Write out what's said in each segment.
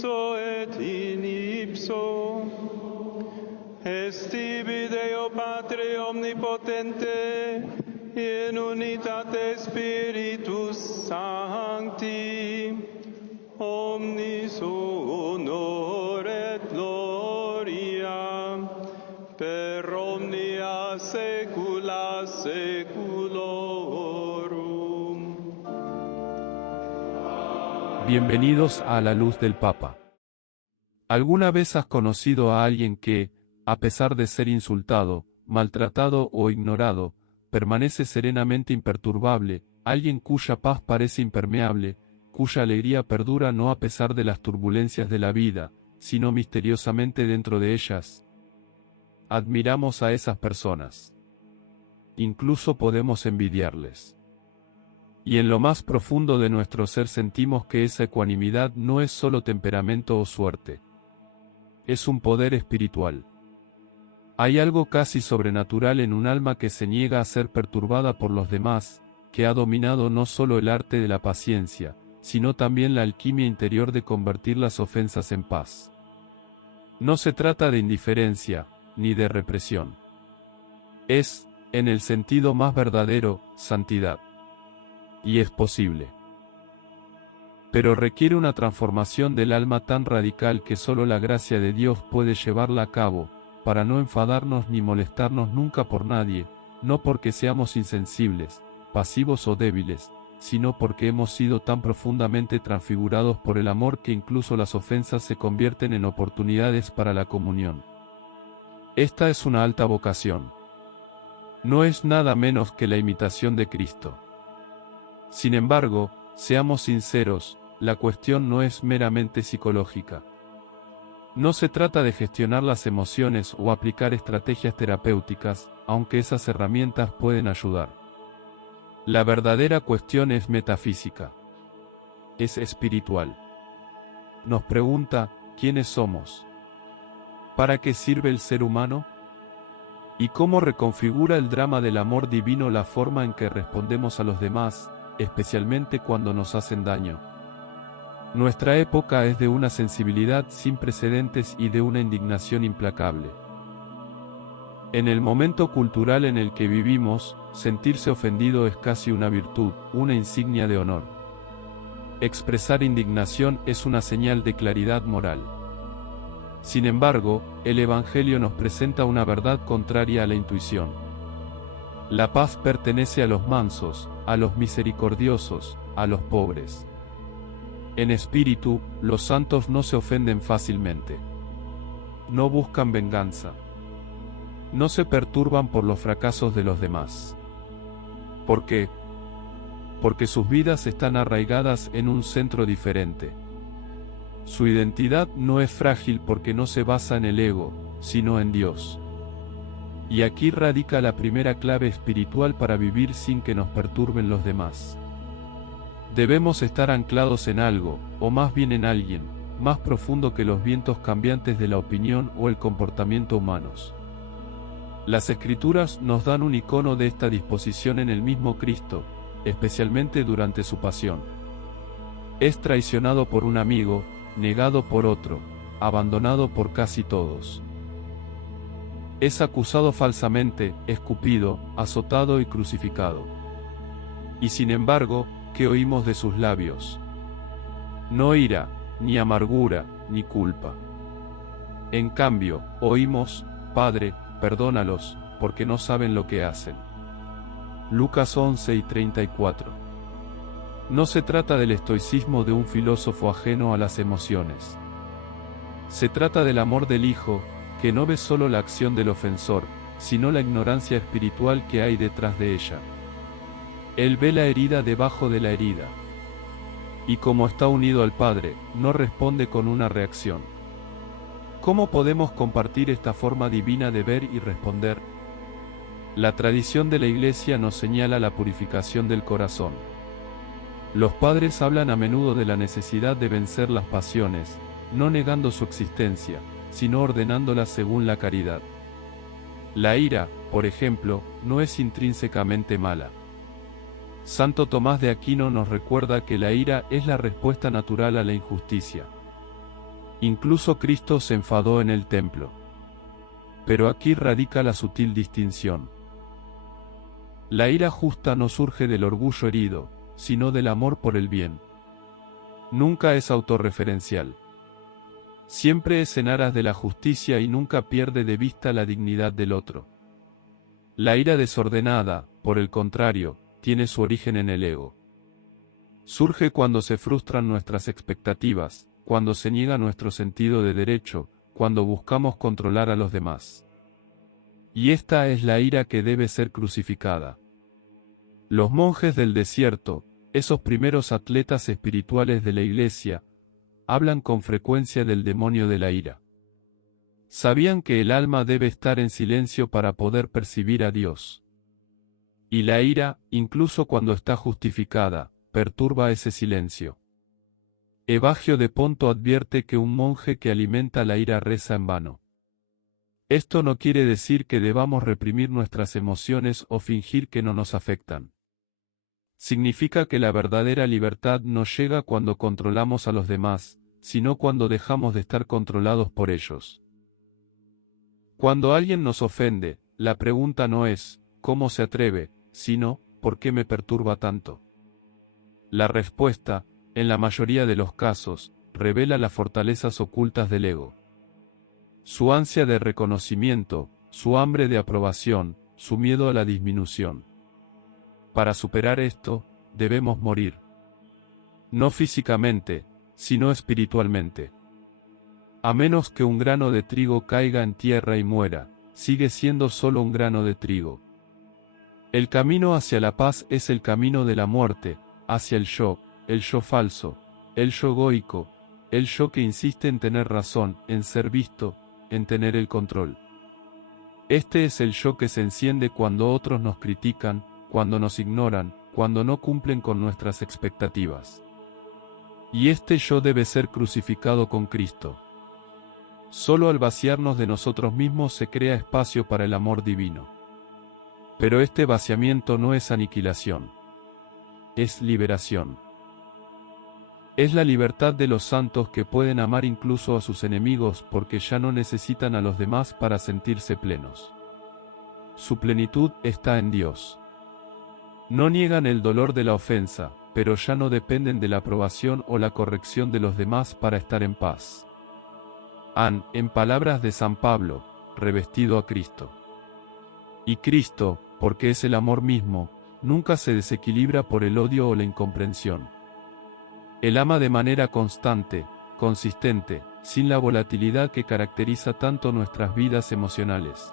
ipso et in ipso, est tibi Deo Patre omnipotente, in unitate Spiritus Sancti, omnis honor et gloria, per omnia saecula saeculorum. Bienvenidos a La Luz del Papa. ¿Alguna vez has conocido a alguien que, a pesar de ser insultado, maltratado o ignorado, permanece serenamente imperturbable, alguien cuya paz parece impermeable, cuya alegría perdura no a pesar de las turbulencias de la vida, sino misteriosamente dentro de ellas? Admiramos a esas personas. Incluso podemos envidiarles. Y en lo más profundo de nuestro ser sentimos que esa ecuanimidad no es solo temperamento o suerte. Es un poder espiritual. Hay algo casi sobrenatural en un alma que se niega a ser perturbada por los demás, que ha dominado no solo el arte de la paciencia, sino también la alquimia interior de convertir las ofensas en paz. No se trata de indiferencia, ni de represión. Es, en el sentido más verdadero, santidad. Y es posible. Pero requiere una transformación del alma tan radical que solo la gracia de Dios puede llevarla a cabo, para no enfadarnos ni molestarnos nunca por nadie, no porque seamos insensibles, pasivos o débiles, sino porque hemos sido tan profundamente transfigurados por el amor que incluso las ofensas se convierten en oportunidades para la comunión. Esta es una alta vocación. No es nada menos que la imitación de Cristo. Sin embargo, seamos sinceros, la cuestión no es meramente psicológica. No se trata de gestionar las emociones o aplicar estrategias terapéuticas, aunque esas herramientas pueden ayudar. La verdadera cuestión es metafísica. Es espiritual. Nos pregunta, ¿quiénes somos? ¿Para qué sirve el ser humano? ¿Y cómo reconfigura el drama del amor divino la forma en que respondemos a los demás, especialmente cuando nos hacen daño? Nuestra época es de una sensibilidad sin precedentes y de una indignación implacable. En el momento cultural en el que vivimos, sentirse ofendido es casi una virtud, una insignia de honor. Expresar indignación es una señal de claridad moral. Sin embargo, el Evangelio nos presenta una verdad contraria a la intuición. La paz pertenece a los mansos, a los misericordiosos, a los pobres. En espíritu, los santos no se ofenden fácilmente. No buscan venganza. No se perturban por los fracasos de los demás. ¿Por qué? Porque sus vidas están arraigadas en un centro diferente. Su identidad no es frágil porque no se basa en el ego, sino en Dios. Y aquí radica la primera clave espiritual para vivir sin que nos perturben los demás. Debemos estar anclados en algo, o más bien en alguien, más profundo que los vientos cambiantes de la opinión o el comportamiento humanos. Las Escrituras nos dan un icono de esta disposición en el mismo Cristo, especialmente durante su pasión. Es traicionado por un amigo, negado por otro, abandonado por casi todos. Es acusado falsamente, escupido, azotado y crucificado. Y sin embargo, ¿qué oímos de sus labios? No ira, ni amargura, ni culpa. En cambio, oímos, Padre, perdónalos, porque no saben lo que hacen. Lucas 11:34. No se trata del estoicismo de un filósofo ajeno a las emociones. Se trata del amor del Hijo, que no ve solo la acción del ofensor, sino la ignorancia espiritual que hay detrás de ella. Él ve la herida debajo de la herida. Y como está unido al Padre, no responde con una reacción. ¿Cómo podemos compartir esta forma divina de ver y responder? La tradición de la Iglesia nos señala la purificación del corazón. Los padres hablan a menudo de la necesidad de vencer las pasiones, no negando su existencia, sino ordenándolas según la caridad. La ira, por ejemplo, no es intrínsecamente mala. Santo Tomás de Aquino nos recuerda que la ira es la respuesta natural a la injusticia. Incluso Cristo se enfadó en el templo. Pero aquí radica la sutil distinción. La ira justa no surge del orgullo herido, sino del amor por el bien. Nunca es autorreferencial. Siempre es en aras de la justicia y nunca pierde de vista la dignidad del otro. La ira desordenada, por el contrario, tiene su origen en el ego. Surge cuando se frustran nuestras expectativas, cuando se niega nuestro sentido de derecho, cuando buscamos controlar a los demás. Y esta es la ira que debe ser crucificada. Los monjes del desierto, esos primeros atletas espirituales de la Iglesia, hablan con frecuencia del demonio de la ira. Sabían que el alma debe estar en silencio para poder percibir a Dios. Y la ira, incluso cuando está justificada, perturba ese silencio. Evagrio de Ponto advierte que un monje que alimenta la ira reza en vano. Esto no quiere decir que debamos reprimir nuestras emociones o fingir que no nos afectan. Significa que la verdadera libertad no llega cuando controlamos a los demás, sino cuando dejamos de estar controlados por ellos. Cuando alguien nos ofende, la pregunta no es, ¿cómo se atreve?, sino, ¿por qué me perturba tanto? La respuesta, en la mayoría de los casos, revela las fortalezas ocultas del ego. Su ansia de reconocimiento, su hambre de aprobación, su miedo a la disminución. Para superar esto, debemos morir. No físicamente, sino espiritualmente. A menos que un grano de trigo caiga en tierra y muera, sigue siendo solo un grano de trigo. El camino hacia la paz es el camino de la muerte, hacia el yo falso, el yo egoico, el yo que insiste en tener razón, en ser visto, en tener el control. Este es el yo que se enciende cuando otros nos critican, cuando nos ignoran, cuando no cumplen con nuestras expectativas. Y este yo debe ser crucificado con Cristo. Solo al vaciarnos de nosotros mismos se crea espacio para el amor divino. Pero este vaciamiento no es aniquilación. Es liberación. Es la libertad de los santos que pueden amar incluso a sus enemigos porque ya no necesitan a los demás para sentirse plenos. Su plenitud está en Dios. No niegan el dolor de la ofensa, pero ya no dependen de la aprobación o la corrección de los demás para estar en paz. Han, en palabras de San Pablo, revestido a Cristo. Y Cristo, porque es el amor mismo, nunca se desequilibra por el odio o la incomprensión. Él ama de manera constante, consistente, sin la volatilidad que caracteriza tanto nuestras vidas emocionales.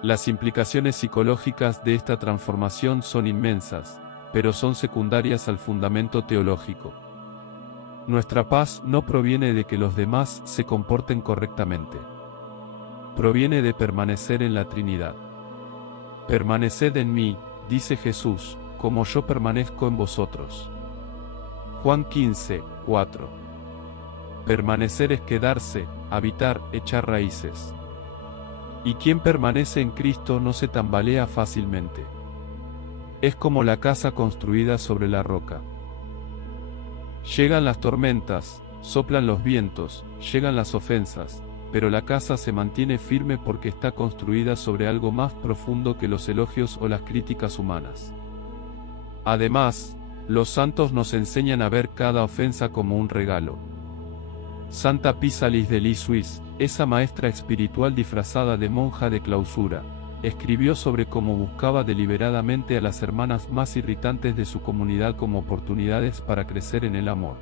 Las implicaciones psicológicas de esta transformación son inmensas, pero son secundarias al fundamento teológico. Nuestra paz no proviene de que los demás se comporten correctamente. Proviene de permanecer en la Trinidad. Permaneced en mí, dice Jesús, como yo permanezco en vosotros. Juan 15, 4. Permanecer es quedarse, habitar, echar raíces. Y quien permanece en Cristo no se tambalea fácilmente. Es como la casa construida sobre la roca. Llegan las tormentas, soplan los vientos, llegan las ofensas, pero la casa se mantiene firme porque está construida sobre algo más profundo que los elogios o las críticas humanas. Además, los santos nos enseñan a ver cada ofensa como un regalo. Santa Pisalis de Lisieux, esa maestra espiritual disfrazada de monja de clausura, escribió sobre cómo buscaba deliberadamente a las hermanas más irritantes de su comunidad como oportunidades para crecer en el amor.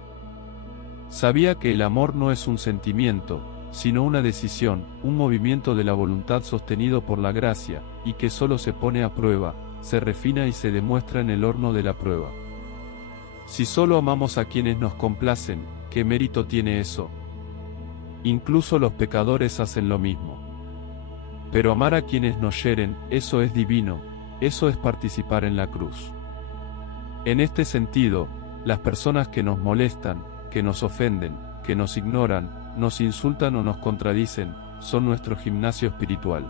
Sabía que el amor no es un sentimiento, sino una decisión, un movimiento de la voluntad sostenido por la gracia, y que solo se pone a prueba, se refina y se demuestra en el horno de la prueba. Si solo amamos a quienes nos complacen, ¿qué mérito tiene eso? Incluso los pecadores hacen lo mismo. Pero amar a quienes nos hieren, eso es divino, eso es participar en la cruz. En este sentido, las personas que nos molestan, que nos ofenden, que nos ignoran, nos insultan o nos contradicen, son nuestro gimnasio espiritual.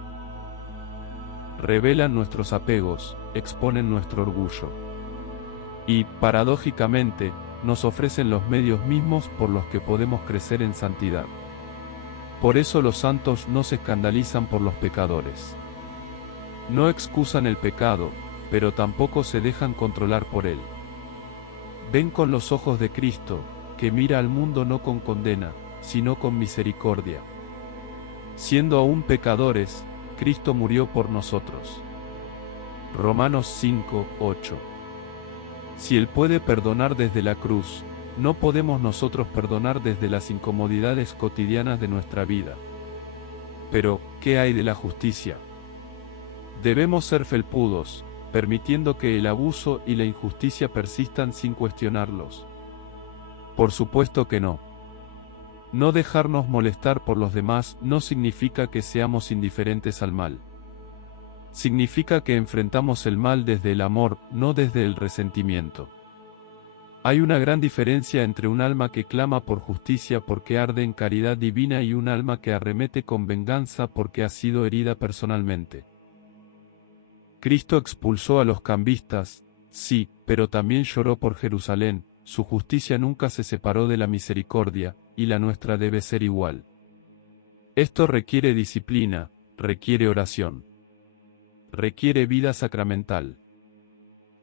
Revelan nuestros apegos, exponen nuestro orgullo. Y, paradójicamente, nos ofrecen los medios mismos por los que podemos crecer en santidad. Por eso los santos no se escandalizan por los pecadores. No excusan el pecado, pero tampoco se dejan controlar por él. Ven con los ojos de Cristo, que mira al mundo no con condena, sino con misericordia. Siendo aún pecadores, Cristo murió por nosotros. Romanos 5, 8. Si Él puede perdonar desde la cruz, ¿no podemos nosotros perdonar desde las incomodidades cotidianas de nuestra vida? Pero, ¿qué hay de la justicia? Debemos ser felpudos, permitiendo que el abuso y la injusticia persistan sin cuestionarlos. Por supuesto que no. No dejarnos molestar por los demás no significa que seamos indiferentes al mal. Significa que enfrentamos el mal desde el amor, no desde el resentimiento. Hay una gran diferencia entre un alma que clama por justicia porque arde en caridad divina y un alma que arremete con venganza porque ha sido herida personalmente. Cristo expulsó a los cambistas, sí, pero también lloró por Jerusalén. Su justicia nunca se separó de la misericordia, y la nuestra debe ser igual. Esto requiere disciplina, requiere oración. Requiere vida sacramental.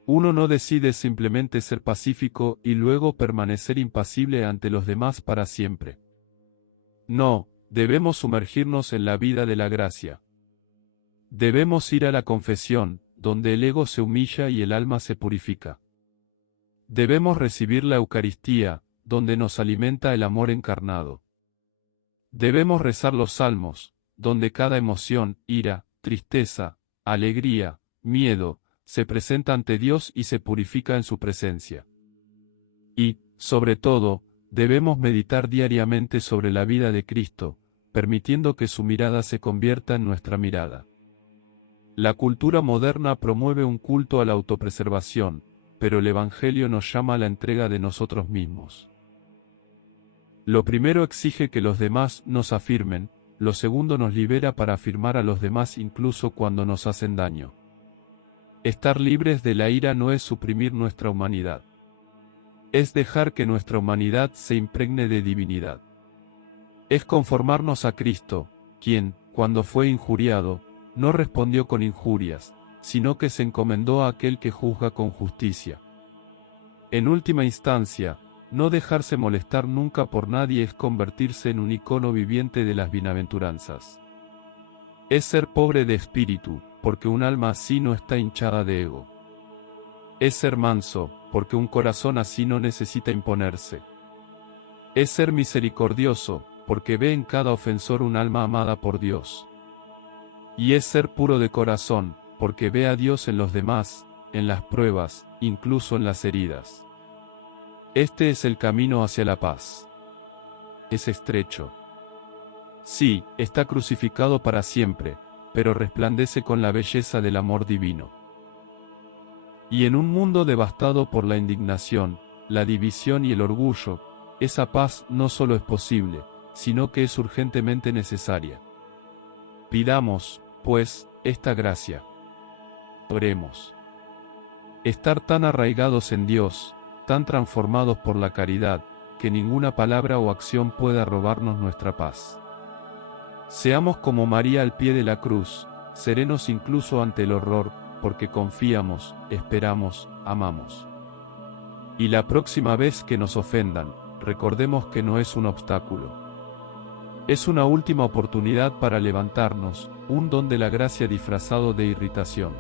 Uno no decide simplemente ser pacífico y luego permanecer impasible ante los demás para siempre. No, debemos sumergirnos en la vida de la gracia. Debemos ir a la confesión, donde el ego se humilla y el alma se purifica. Debemos recibir la Eucaristía, donde nos alimenta el amor encarnado. Debemos rezar los salmos, donde cada emoción, ira, tristeza, alegría, miedo, se presenta ante Dios y se purifica en su presencia. Y, sobre todo, debemos meditar diariamente sobre la vida de Cristo, permitiendo que su mirada se convierta en nuestra mirada. La cultura moderna promueve un culto a la autopreservación, pero el Evangelio nos llama a la entrega de nosotros mismos. Lo primero exige que los demás nos afirmen, lo segundo nos libera para afirmar a los demás incluso cuando nos hacen daño. Estar libres de la ira no es suprimir nuestra humanidad. Es dejar que nuestra humanidad se impregne de divinidad. Es conformarnos a Cristo, quien, cuando fue injuriado, no respondió con injurias, sino que se encomendó a aquel que juzga con justicia. En última instancia, no dejarse molestar nunca por nadie es convertirse en un icono viviente de las bienaventuranzas. Es ser pobre de espíritu, porque un alma así no está hinchada de ego. Es ser manso, porque un corazón así no necesita imponerse. Es ser misericordioso, porque ve en cada ofensor un alma amada por Dios. Y es ser puro de corazón, porque ve a Dios en los demás, en las pruebas, incluso en las heridas. Este es el camino hacia la paz. Es estrecho. Sí, está crucificado para siempre, pero resplandece con la belleza del amor divino. Y en un mundo devastado por la indignación, la división y el orgullo, esa paz no solo es posible, sino que es urgentemente necesaria. Pidamos, pues, esta gracia. Oremos. Estar tan arraigados en Dios, tan transformados por la caridad, que ninguna palabra o acción pueda robarnos nuestra paz. Seamos como María al pie de la cruz, serenos incluso ante el horror, porque confiamos, esperamos, amamos. Y la próxima vez que nos ofendan, recordemos que no es un obstáculo. Es una última oportunidad para levantarnos, un don de la gracia disfrazado de irritación.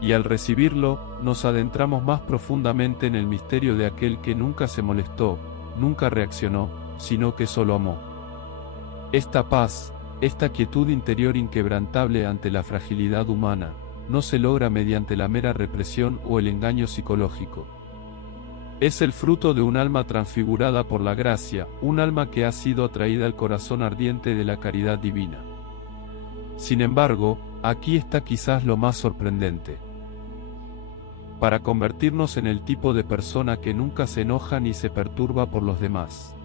Y al recibirlo, nos adentramos más profundamente en el misterio de aquel que nunca se molestó, nunca reaccionó, sino que solo amó. Esta paz, esta quietud interior inquebrantable ante la fragilidad humana, no se logra mediante la mera represión o el engaño psicológico. Es el fruto de un alma transfigurada por la gracia, un alma que ha sido atraída al corazón ardiente de la caridad divina. Sin embargo, aquí está quizás lo más sorprendente. Para convertirnos en el tipo de persona que nunca se enoja ni se perturba por los demás,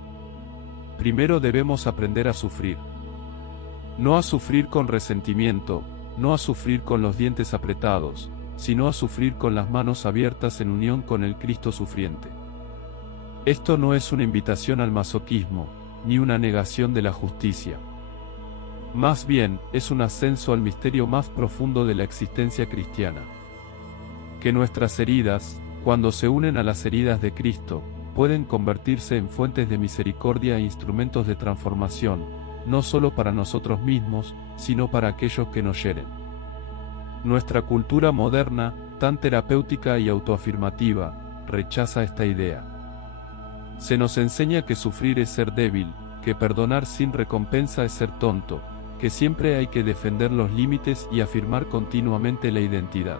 primero debemos aprender a sufrir. No a sufrir con resentimiento, no a sufrir con los dientes apretados, sino a sufrir con las manos abiertas en unión con el Cristo sufriente. Esto no es una invitación al masoquismo, ni una negación de la justicia. Más bien, es un ascenso al misterio más profundo de la existencia cristiana. Que nuestras heridas, cuando se unen a las heridas de Cristo, pueden convertirse en fuentes de misericordia e instrumentos de transformación, no solo para nosotros mismos, sino para aquellos que nos hieren. Nuestra cultura moderna, tan terapéutica y autoafirmativa, rechaza esta idea. Se nos enseña que sufrir es ser débil, que perdonar sin recompensa es ser tonto, que siempre hay que defender los límites y afirmar continuamente la identidad.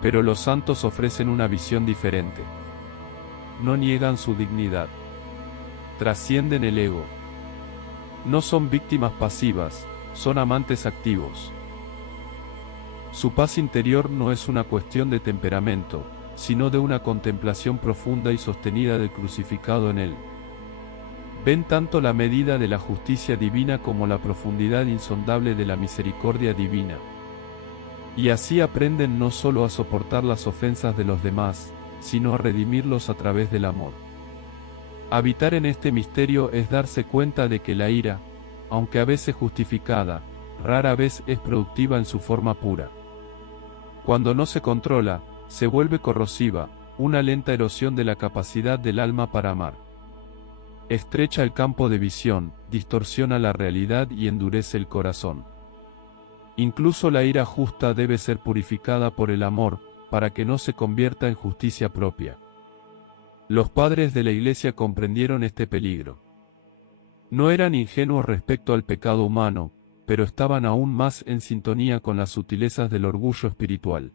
Pero los santos ofrecen una visión diferente. No niegan su dignidad. Trascienden el ego. No son víctimas pasivas, son amantes activos. Su paz interior no es una cuestión de temperamento, sino de una contemplación profunda y sostenida del crucificado en él. Ven tanto la medida de la justicia divina como la profundidad insondable de la misericordia divina. Y así aprenden no solo a soportar las ofensas de los demás, sino a redimirlos a través del amor. Habitar en este misterio es darse cuenta de que la ira, aunque a veces justificada, rara vez es productiva en su forma pura. Cuando no se controla, se vuelve corrosiva, una lenta erosión de la capacidad del alma para amar. Estrecha el campo de visión, distorsiona la realidad y endurece el corazón. Incluso la ira justa debe ser purificada por el amor, para que no se convierta en justicia propia. Los padres de la Iglesia comprendieron este peligro. No eran ingenuos respecto al pecado humano, pero estaban aún más en sintonía con las sutilezas del orgullo espiritual.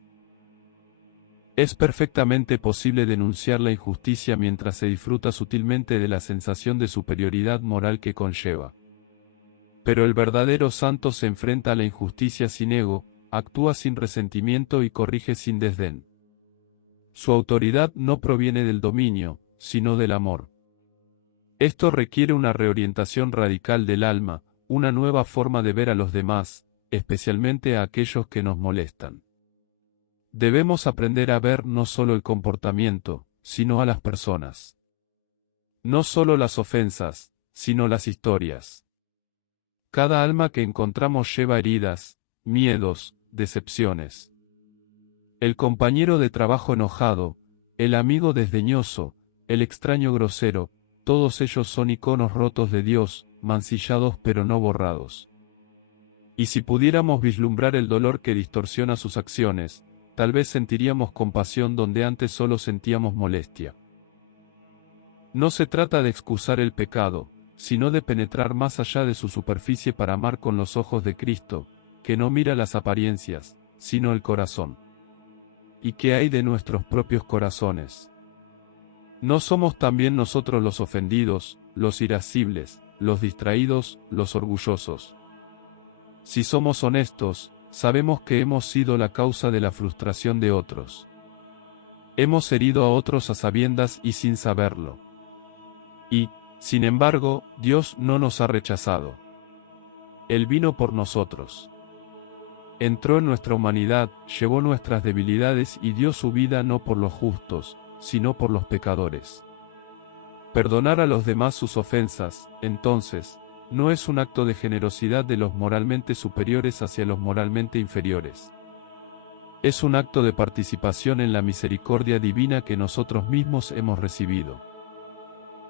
Es perfectamente posible denunciar la injusticia mientras se disfruta sutilmente de la sensación de superioridad moral que conlleva. Pero el verdadero santo se enfrenta a la injusticia sin ego, actúa sin resentimiento y corrige sin desdén. Su autoridad no proviene del dominio, sino del amor. Esto requiere una reorientación radical del alma, una nueva forma de ver a los demás, especialmente a aquellos que nos molestan. Debemos aprender a ver no solo el comportamiento, sino a las personas. No solo las ofensas, sino las historias. Cada alma que encontramos lleva heridas, miedos, decepciones. El compañero de trabajo enojado, el amigo desdeñoso, el extraño grosero, todos ellos son iconos rotos de Dios, mancillados pero no borrados. Y si pudiéramos vislumbrar el dolor que distorsiona sus acciones, tal vez sentiríamos compasión donde antes solo sentíamos molestia. No se trata de excusar el pecado, sino de penetrar más allá de su superficie para amar con los ojos de Cristo, que no mira las apariencias, sino el corazón. ¿Y qué hay de nuestros propios corazones? ¿No somos también nosotros los ofendidos, los irascibles, los distraídos, los orgullosos? Si somos honestos, sabemos que hemos sido la causa de la frustración de otros. Hemos herido a otros a sabiendas y sin saberlo. Y, sin embargo, Dios no nos ha rechazado. Él vino por nosotros. Entró en nuestra humanidad, llevó nuestras debilidades y dio su vida no por los justos, sino por los pecadores. Perdonar a los demás sus ofensas, entonces, no es un acto de generosidad de los moralmente superiores hacia los moralmente inferiores. Es un acto de participación en la misericordia divina que nosotros mismos hemos recibido.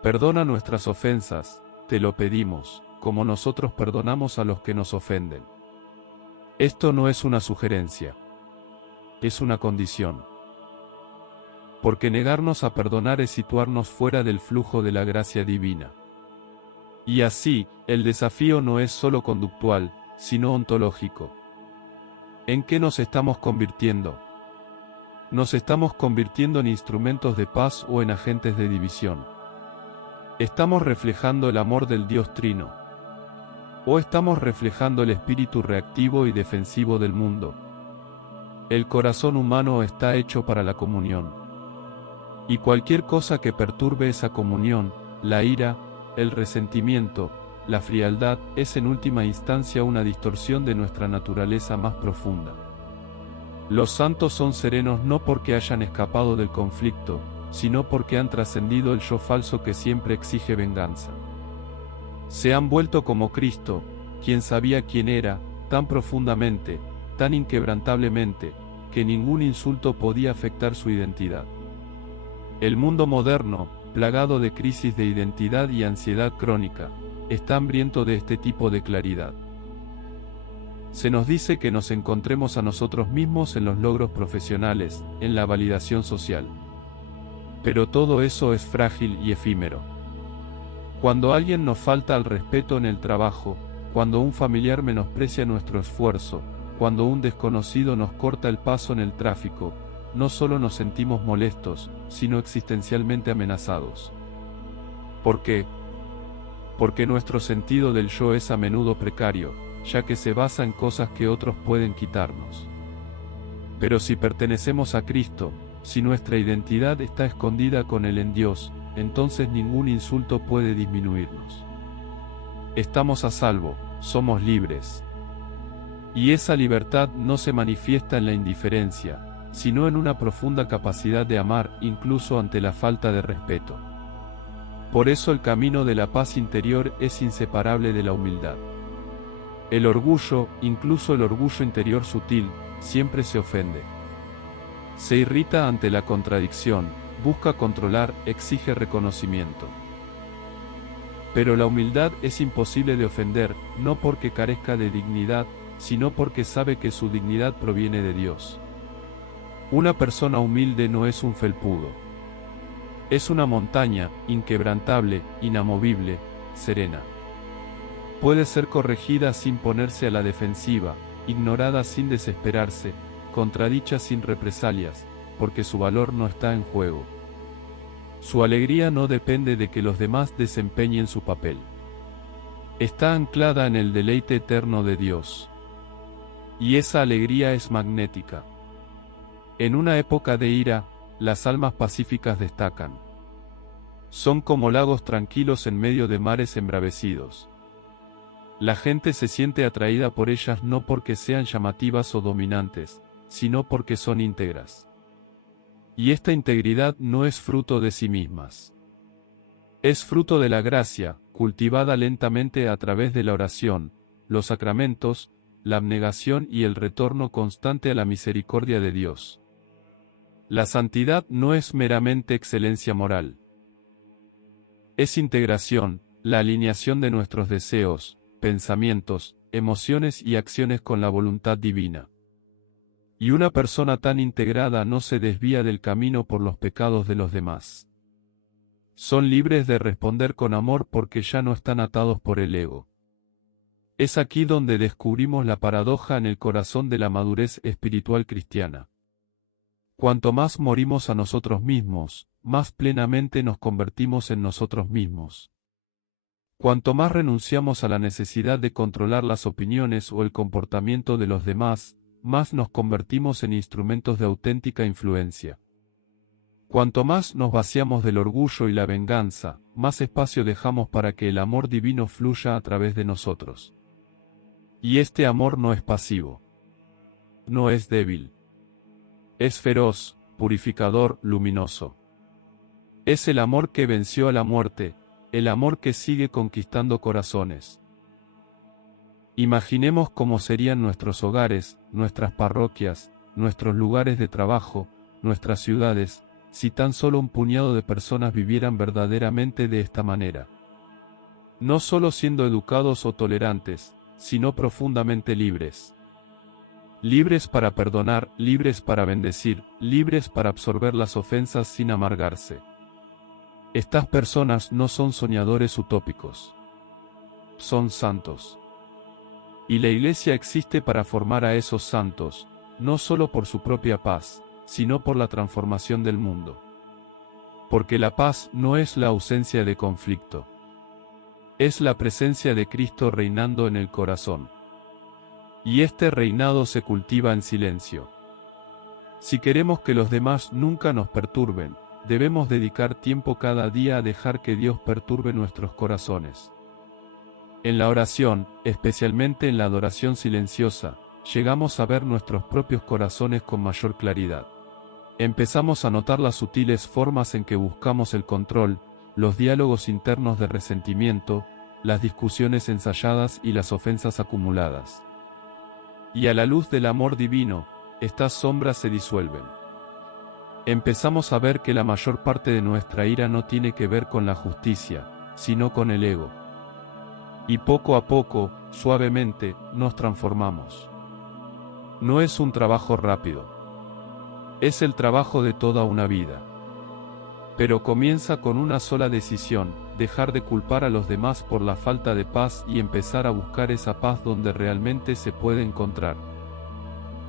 Perdona nuestras ofensas, te lo pedimos, como nosotros perdonamos a los que nos ofenden. Esto no es una sugerencia. Es una condición. Porque negarnos a perdonar es situarnos fuera del flujo de la gracia divina. Y así, el desafío no es solo conductual, sino ontológico. ¿En qué nos estamos convirtiendo? ¿Nos estamos convirtiendo en instrumentos de paz o en agentes de división? ¿Estamos reflejando el amor del Dios Trino? ¿O estamos reflejando el espíritu reactivo y defensivo del mundo? El corazón humano está hecho para la comunión. Y cualquier cosa que perturbe esa comunión, la ira, el resentimiento, la frialdad, es en última instancia una distorsión de nuestra naturaleza más profunda. Los santos son serenos no porque hayan escapado del conflicto, sino porque han trascendido el yo falso que siempre exige venganza. Se han vuelto como Cristo, quien sabía quién era, tan profundamente, tan inquebrantablemente, que ningún insulto podía afectar su identidad. El mundo moderno, plagado de crisis de identidad y ansiedad crónica, está hambriento de este tipo de claridad. Se nos dice que nos encontremos a nosotros mismos en los logros profesionales, en la validación social. Pero todo eso es frágil y efímero. Cuando alguien nos falta al respeto en el trabajo, cuando un familiar menosprecia nuestro esfuerzo, cuando un desconocido nos corta el paso en el tráfico, no solo nos sentimos molestos, sino existencialmente amenazados. ¿Por qué? Porque nuestro sentido del yo es a menudo precario, ya que se basa en cosas que otros pueden quitarnos. Pero si pertenecemos a Cristo, si nuestra identidad está escondida con Él en Dios, entonces ningún insulto puede disminuirnos. Estamos a salvo, somos libres. Y esa libertad no se manifiesta en la indiferencia, sino en una profunda capacidad de amar, incluso ante la falta de respeto. Por eso el camino de la paz interior es inseparable de la humildad. El orgullo, incluso el orgullo interior sutil, siempre se ofende. Se irrita ante la contradicción, busca controlar, exige reconocimiento. Pero la humildad es imposible de ofender, no porque carezca de dignidad, sino porque sabe que su dignidad proviene de Dios. Una persona humilde no es un felpudo. Es una montaña, inquebrantable, inamovible, serena. Puede ser corregida sin ponerse a la defensiva, ignorada sin desesperarse, contradicha sin represalias, porque su valor no está en juego. Su alegría no depende de que los demás desempeñen su papel. Está anclada en el deleite eterno de Dios. Y esa alegría es magnética. En una época de ira, las almas pacíficas destacan. Son como lagos tranquilos en medio de mares embravecidos. La gente se siente atraída por ellas no porque sean llamativas o dominantes, sino porque son íntegras. Y esta integridad no es fruto de sí mismas. Es fruto de la gracia, cultivada lentamente a través de la oración, los sacramentos, la abnegación y el retorno constante a la misericordia de Dios. La santidad no es meramente excelencia moral. Es integración, la alineación de nuestros deseos, pensamientos, emociones y acciones con la voluntad divina. Y una persona tan integrada no se desvía del camino por los pecados de los demás. Son libres de responder con amor porque ya no están atados por el ego. Es aquí donde descubrimos la paradoja en el corazón de la madurez espiritual cristiana. Cuanto más morimos a nosotros mismos, más plenamente nos convertimos en nosotros mismos. Cuanto más renunciamos a la necesidad de controlar las opiniones o el comportamiento de los demás, más nos convertimos en instrumentos de auténtica influencia. Cuanto más nos vaciamos del orgullo y la venganza, más espacio dejamos para que el amor divino fluya a través de nosotros. Y este amor no es pasivo. No es débil. Es feroz, purificador, luminoso. Es el amor que venció a la muerte, el amor que sigue conquistando corazones. Imaginemos cómo serían nuestros hogares, nuestras parroquias, nuestros lugares de trabajo, nuestras ciudades, si tan solo un puñado de personas vivieran verdaderamente de esta manera. No solo siendo educados o tolerantes, sino profundamente libres. Libres para perdonar, libres para bendecir, libres para absorber las ofensas sin amargarse. Estas personas no son soñadores utópicos. Son santos. Y la Iglesia existe para formar a esos santos, no solo por su propia paz, sino por la transformación del mundo. Porque la paz no es la ausencia de conflicto. Es la presencia de Cristo reinando en el corazón. Y este reinado se cultiva en silencio. Si queremos que los demás nunca nos perturben, debemos dedicar tiempo cada día a dejar que Dios perturbe nuestros corazones. En la oración, especialmente en la adoración silenciosa, llegamos a ver nuestros propios corazones con mayor claridad. Empezamos a notar las sutiles formas en que buscamos el control, los diálogos internos de resentimiento, las discusiones ensayadas y las ofensas acumuladas. Y a la luz del amor divino, estas sombras se disuelven. Empezamos a ver que la mayor parte de nuestra ira no tiene que ver con la justicia, sino con el ego. Y poco a poco, suavemente, nos transformamos. No es un trabajo rápido. Es el trabajo de toda una vida. Pero comienza con una sola decisión: dejar de culpar a los demás por la falta de paz y empezar a buscar esa paz donde realmente se puede encontrar.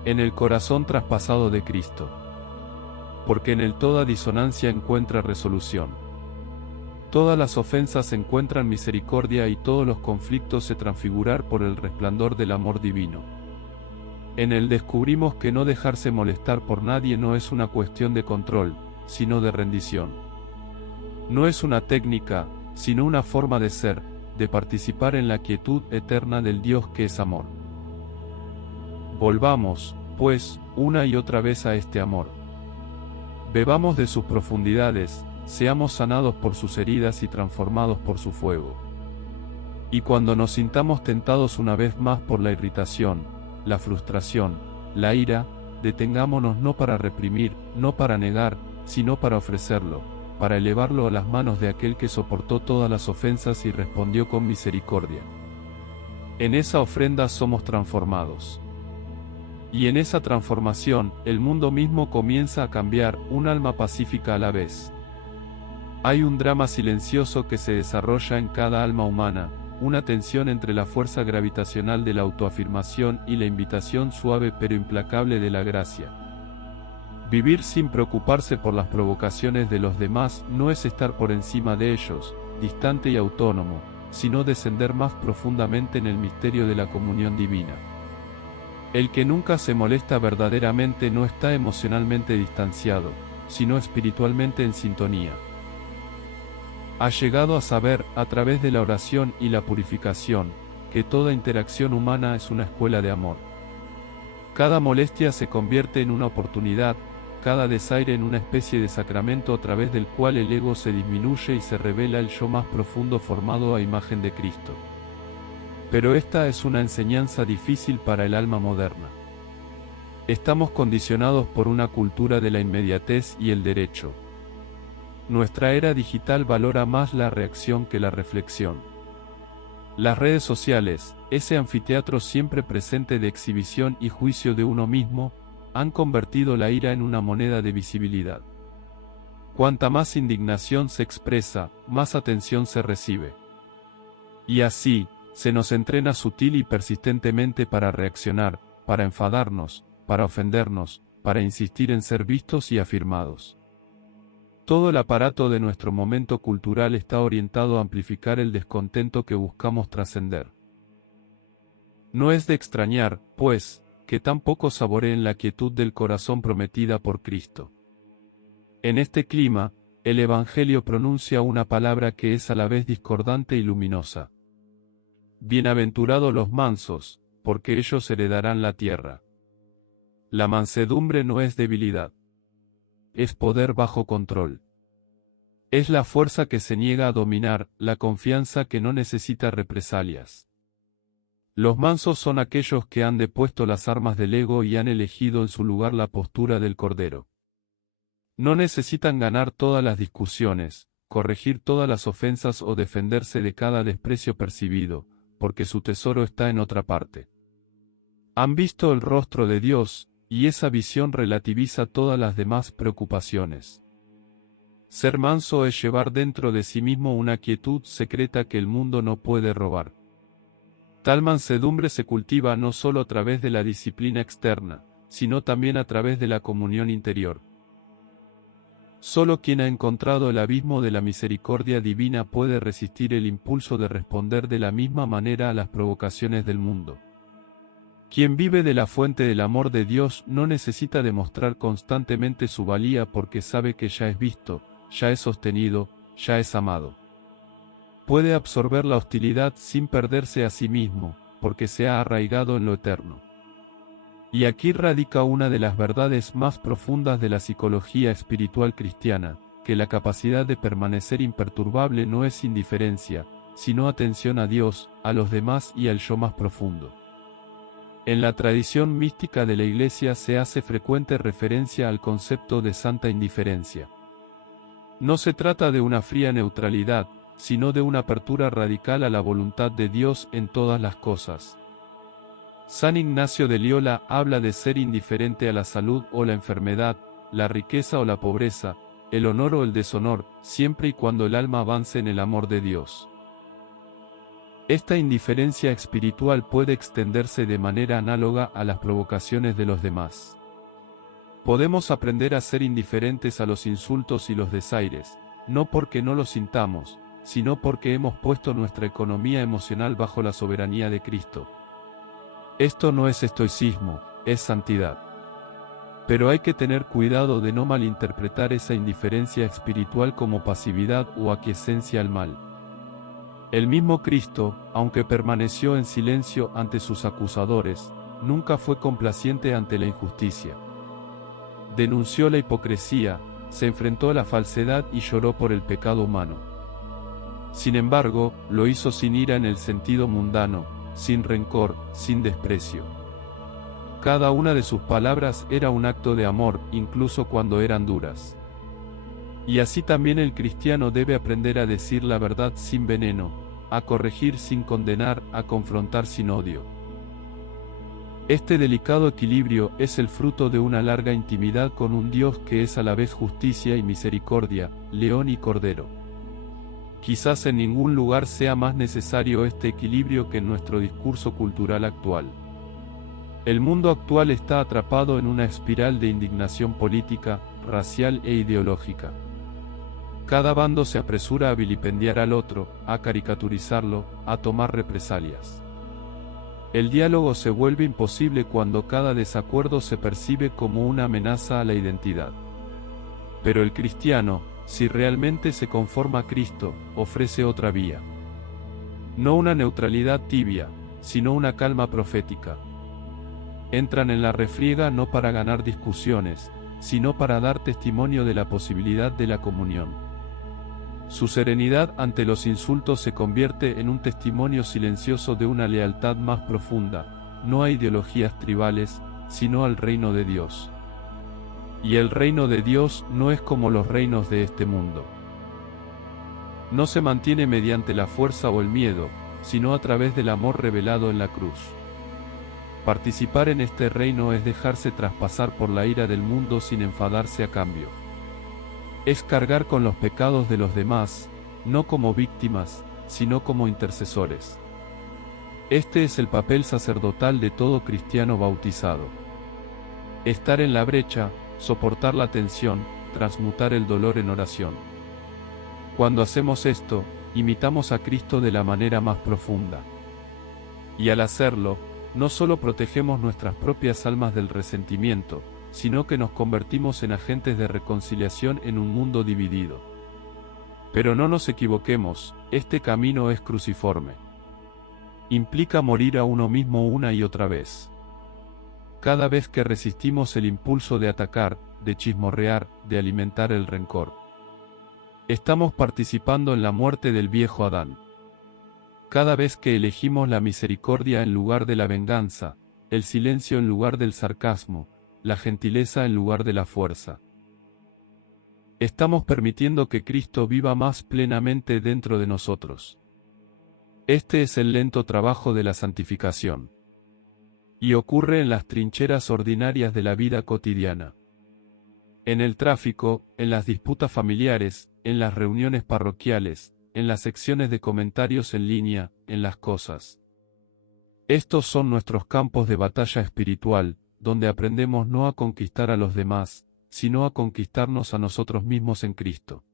En el corazón traspasado de Cristo. Porque en él toda disonancia encuentra resolución. Todas las ofensas encuentran misericordia y todos los conflictos se transfiguran por el resplandor del amor divino. En él descubrimos que no dejarse molestar por nadie no es una cuestión de control, sino de rendición. No es una técnica, sino una forma de ser, de participar en la quietud eterna del Dios que es amor. Volvamos, pues, una y otra vez a este amor. Bebamos de sus profundidades, seamos sanados por sus heridas y transformados por su fuego. Y cuando nos sintamos tentados una vez más por la irritación, la frustración, la ira, detengámonos no para reprimir, no para negar, sino para ofrecerlo, para elevarlo a las manos de aquel que soportó todas las ofensas y respondió con misericordia. En esa ofrenda somos transformados. Y en esa transformación, el mundo mismo comienza a cambiar, un alma pacífica a la vez. Hay un drama silencioso que se desarrolla en cada alma humana, una tensión entre la fuerza gravitacional de la autoafirmación y la invitación suave pero implacable de la gracia. Vivir sin preocuparse por las provocaciones de los demás no es estar por encima de ellos, distante y autónomo, sino descender más profundamente en el misterio de la comunión divina. El que nunca se molesta verdaderamente no está emocionalmente distanciado, sino espiritualmente en sintonía. Ha llegado a saber, a través de la oración y la purificación, que toda interacción humana es una escuela de amor. Cada molestia se convierte en una oportunidad, cada desaire en una especie de sacramento a través del cual el ego se disminuye y se revela el yo más profundo formado a imagen de Cristo. Pero esta es una enseñanza difícil para el alma moderna. Estamos condicionados por una cultura de la inmediatez y el derecho. Nuestra era digital valora más la reacción que la reflexión. Las redes sociales, ese anfiteatro siempre presente de exhibición y juicio de uno mismo, han convertido la ira en una moneda de visibilidad. Cuanta más indignación se expresa, más atención se recibe. Y así, se nos entrena sutil y persistentemente para reaccionar, para enfadarnos, para ofendernos, para insistir en ser vistos y afirmados. Todo el aparato de nuestro momento cultural está orientado a amplificar el descontento que buscamos trascender. No es de extrañar, pues, que tan pocos saboreen la quietud del corazón prometida por Cristo. En este clima, el Evangelio pronuncia una palabra que es a la vez discordante y luminosa. Bienaventurados los mansos, porque ellos heredarán la tierra. La mansedumbre no es debilidad. Es poder bajo control. Es la fuerza que se niega a dominar, la confianza que no necesita represalias. Los mansos son aquellos que han depuesto las armas del ego y han elegido en su lugar la postura del cordero. No necesitan ganar todas las discusiones, corregir todas las ofensas o defenderse de cada desprecio percibido, porque su tesoro está en otra parte. Han visto el rostro de Dios, y esa visión relativiza todas las demás preocupaciones. Ser manso es llevar dentro de sí mismo una quietud secreta que el mundo no puede robar. Tal mansedumbre se cultiva no solo a través de la disciplina externa, sino también a través de la comunión interior. Solo quien ha encontrado el abismo de la misericordia divina puede resistir el impulso de responder de la misma manera a las provocaciones del mundo. Quien vive de la fuente del amor de Dios no necesita demostrar constantemente su valía porque sabe que ya es visto, ya es sostenido, ya es amado. Puede absorber la hostilidad sin perderse a sí mismo, porque se ha arraigado en lo eterno. Y aquí radica una de las verdades más profundas de la psicología espiritual cristiana, que la capacidad de permanecer imperturbable no es indiferencia, sino atención a Dios, a los demás y al yo más profundo. En la tradición mística de la Iglesia se hace frecuente referencia al concepto de santa indiferencia. No se trata de una fría neutralidad, sino de una apertura radical a la voluntad de Dios en todas las cosas. San Ignacio de Loyola habla de ser indiferente a la salud o la enfermedad, la riqueza o la pobreza, el honor o el deshonor, siempre y cuando el alma avance en el amor de Dios. Esta indiferencia espiritual puede extenderse de manera análoga a las provocaciones de los demás. Podemos aprender a ser indiferentes a los insultos y los desaires, no porque no los sintamos, sino porque hemos puesto nuestra economía emocional bajo la soberanía de Cristo. Esto no es estoicismo, es santidad. Pero hay que tener cuidado de no malinterpretar esa indiferencia espiritual como pasividad o aquiescencia al mal. El mismo Cristo, aunque permaneció en silencio ante sus acusadores, nunca fue complaciente ante la injusticia. Denunció la hipocresía, se enfrentó a la falsedad y lloró por el pecado humano. Sin embargo, lo hizo sin ira en el sentido mundano, sin rencor, sin desprecio. Cada una de sus palabras era un acto de amor, incluso cuando eran duras. Y así también el cristiano debe aprender a decir la verdad sin veneno, a corregir sin condenar, a confrontar sin odio. Este delicado equilibrio es el fruto de una larga intimidad con un Dios que es a la vez justicia y misericordia, león y cordero. Quizás en ningún lugar sea más necesario este equilibrio que en nuestro discurso cultural actual. El mundo actual está atrapado en una espiral de indignación política, racial e ideológica. Cada bando se apresura a vilipendiar al otro, a caricaturizarlo, a tomar represalias. El diálogo se vuelve imposible cuando cada desacuerdo se percibe como una amenaza a la identidad. Pero el cristiano, si realmente se conforma a Cristo, ofrece otra vía. No una neutralidad tibia, sino una calma profética. Entran en la refriega no para ganar discusiones, sino para dar testimonio de la posibilidad de la comunión. Su serenidad ante los insultos se convierte en un testimonio silencioso de una lealtad más profunda, no a ideologías tribales, sino al reino de Dios. Y el reino de Dios no es como los reinos de este mundo. No se mantiene mediante la fuerza o el miedo, sino a través del amor revelado en la cruz. Participar en este reino es dejarse traspasar por la ira del mundo sin enfadarse a cambio. Es cargar con los pecados de los demás, no como víctimas, sino como intercesores. Este es el papel sacerdotal de todo cristiano bautizado. Estar en la brecha, soportar la tensión, transmutar el dolor en oración. Cuando hacemos esto, imitamos a Cristo de la manera más profunda. Y al hacerlo, no solo protegemos nuestras propias almas del resentimiento, sino que nos convertimos en agentes de reconciliación en un mundo dividido. Pero no nos equivoquemos, este camino es cruciforme. Implica morir a uno mismo una y otra vez. Cada vez que resistimos el impulso de atacar, de chismorrear, de alimentar el rencor, estamos participando en la muerte del viejo Adán. Cada vez que elegimos la misericordia en lugar de la venganza, el silencio en lugar del sarcasmo, la gentileza en lugar de la fuerza, estamos permitiendo que Cristo viva más plenamente dentro de nosotros. Este es el lento trabajo de la santificación. Y ocurre en las trincheras ordinarias de la vida cotidiana. En el tráfico, en las disputas familiares, en las reuniones parroquiales, en las secciones de comentarios en línea, en las cosas. Estos son nuestros campos de batalla espiritual, donde aprendemos no a conquistar a los demás, sino a conquistarnos a nosotros mismos en Cristo.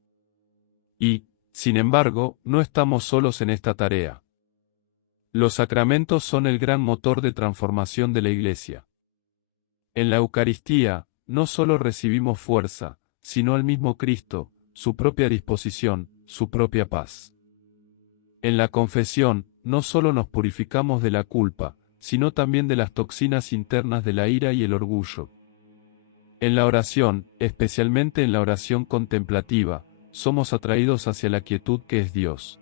Y, sin embargo, no estamos solos en esta tarea. Los sacramentos son el gran motor de transformación de la Iglesia. En la Eucaristía, no solo recibimos fuerza, sino al mismo Cristo, su propia disposición, su propia paz. En la confesión, no solo nos purificamos de la culpa, sino también de las toxinas internas de la ira y el orgullo. En la oración, especialmente en la oración contemplativa, somos atraídos hacia la quietud que es Dios.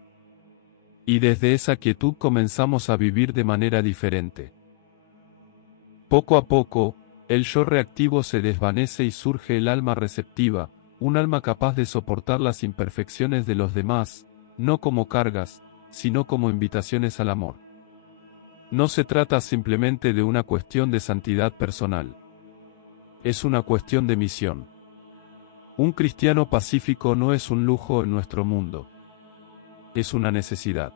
Y desde esa quietud comenzamos a vivir de manera diferente. Poco a poco, el yo reactivo se desvanece y surge el alma receptiva, un alma capaz de soportar las imperfecciones de los demás, no como cargas, sino como invitaciones al amor. No se trata simplemente de una cuestión de santidad personal. Es una cuestión de misión. Un cristiano pacífico no es un lujo en nuestro mundo. Es una necesidad.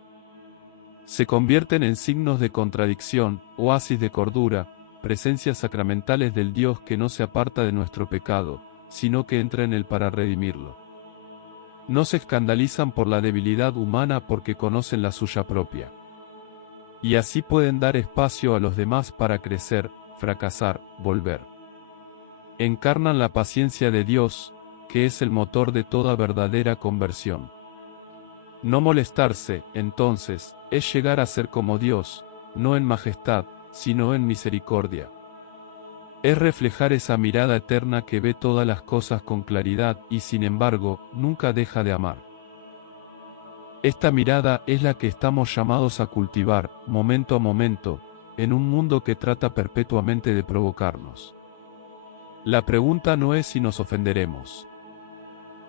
Se convierten en signos de contradicción, oasis de cordura, presencias sacramentales del Dios que no se aparta de nuestro pecado, sino que entra en él para redimirlo. No se escandalizan por la debilidad humana porque conocen la suya propia. Y así pueden dar espacio a los demás para crecer, fracasar, volver. Encarnan la paciencia de Dios, que es el motor de toda verdadera conversión. No molestarse, entonces, es llegar a ser como Dios, no en majestad, sino en misericordia. Es reflejar esa mirada eterna que ve todas las cosas con claridad y sin embargo, nunca deja de amar. Esta mirada es la que estamos llamados a cultivar, momento a momento, en un mundo que trata perpetuamente de provocarnos. La pregunta no es si nos ofenderemos.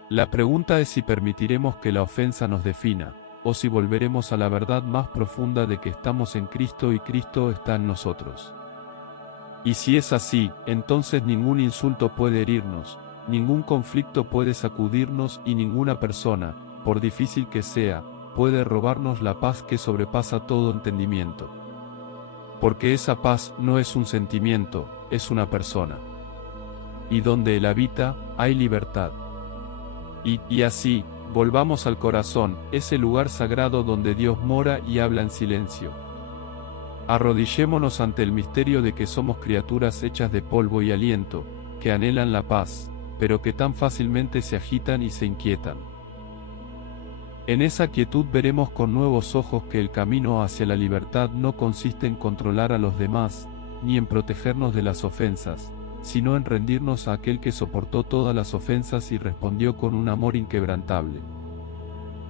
La pregunta es si permitiremos que la ofensa nos defina, o si volveremos a la verdad más profunda de que estamos en Cristo y Cristo está en nosotros. Y si es así, entonces ningún insulto puede herirnos, ningún conflicto puede sacudirnos y ninguna persona, por difícil que sea, puede robarnos la paz que sobrepasa todo entendimiento. Porque esa paz no es un sentimiento, es una persona. Y donde Él habita, hay libertad. Y así, volvamos al corazón, ese lugar sagrado donde Dios mora y habla en silencio. Arrodillémonos ante el misterio de que somos criaturas hechas de polvo y aliento, que anhelan la paz, pero que tan fácilmente se agitan y se inquietan. En esa quietud veremos con nuevos ojos que el camino hacia la libertad no consiste en controlar a los demás, ni en protegernos de las ofensas, sino en rendirnos a aquel que soportó todas las ofensas y respondió con un amor inquebrantable.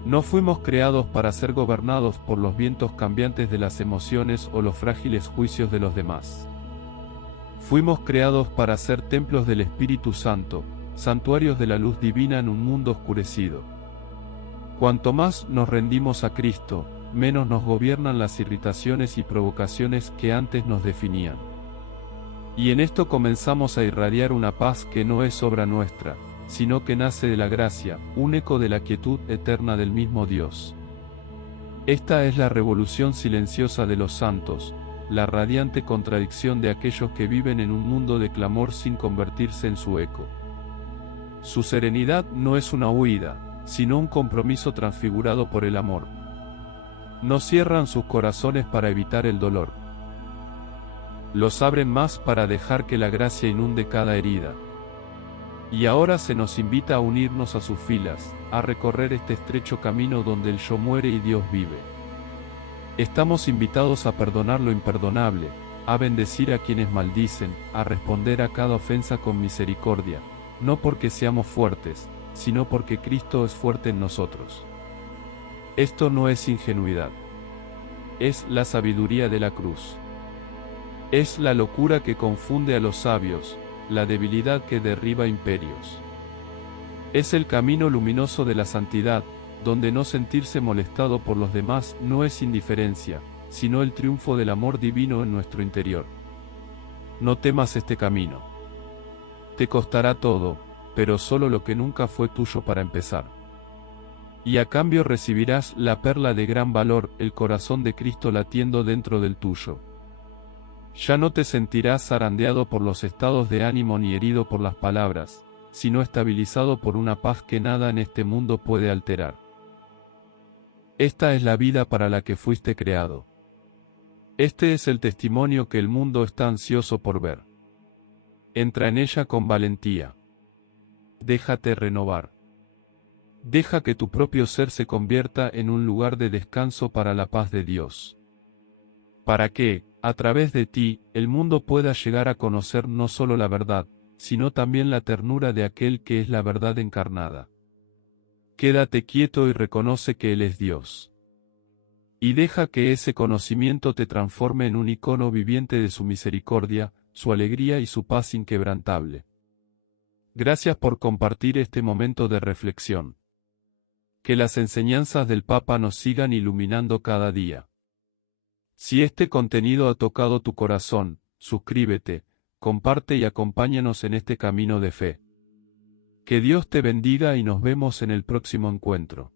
No fuimos creados para ser gobernados por los vientos cambiantes de las emociones o los frágiles juicios de los demás. Fuimos creados para ser templos del Espíritu Santo, santuarios de la luz divina en un mundo oscurecido. Cuanto más nos rendimos a Cristo, menos nos gobiernan las irritaciones y provocaciones que antes nos definían. Y en esto comenzamos a irradiar una paz que no es obra nuestra, sino que nace de la gracia, un eco de la quietud eterna del mismo Dios. Esta es la revolución silenciosa de los santos, la radiante contradicción de aquellos que viven en un mundo de clamor sin convertirse en su eco. Su serenidad no es una huida, sino un compromiso transfigurado por el amor. No cierran sus corazones para evitar el dolor. Los abren más para dejar que la gracia inunde cada herida. Y ahora se nos invita a unirnos a sus filas, a recorrer este estrecho camino donde el yo muere y Dios vive. Estamos invitados a perdonar lo imperdonable, a bendecir a quienes maldicen, a responder a cada ofensa con misericordia, no porque seamos fuertes, sino porque Cristo es fuerte en nosotros. Esto no es ingenuidad. Es la sabiduría de la cruz. Es la locura que confunde a los sabios, la debilidad que derriba imperios. Es el camino luminoso de la santidad, donde no sentirse molestado por los demás no es indiferencia, sino el triunfo del amor divino en nuestro interior. No temas este camino. Te costará todo, pero solo lo que nunca fue tuyo para empezar. Y a cambio recibirás la perla de gran valor, el corazón de Cristo latiendo dentro del tuyo. Ya no te sentirás zarandeado por los estados de ánimo ni herido por las palabras, sino estabilizado por una paz que nada en este mundo puede alterar. Esta es la vida para la que fuiste creado. Este es el testimonio que el mundo está ansioso por ver. Entra en ella con valentía. Déjate renovar. Deja que tu propio ser se convierta en un lugar de descanso para la paz de Dios. Para que, a través de ti, el mundo pueda llegar a conocer no solo la verdad, sino también la ternura de aquel que es la verdad encarnada. Quédate quieto y reconoce que Él es Dios. Y deja que ese conocimiento te transforme en un icono viviente de su misericordia, su alegría y su paz inquebrantable. Gracias por compartir este momento de reflexión. Que las enseñanzas del Papa nos sigan iluminando cada día. Si este contenido ha tocado tu corazón, suscríbete, comparte y acompáñanos en este camino de fe. Que Dios te bendiga y nos vemos en el próximo encuentro.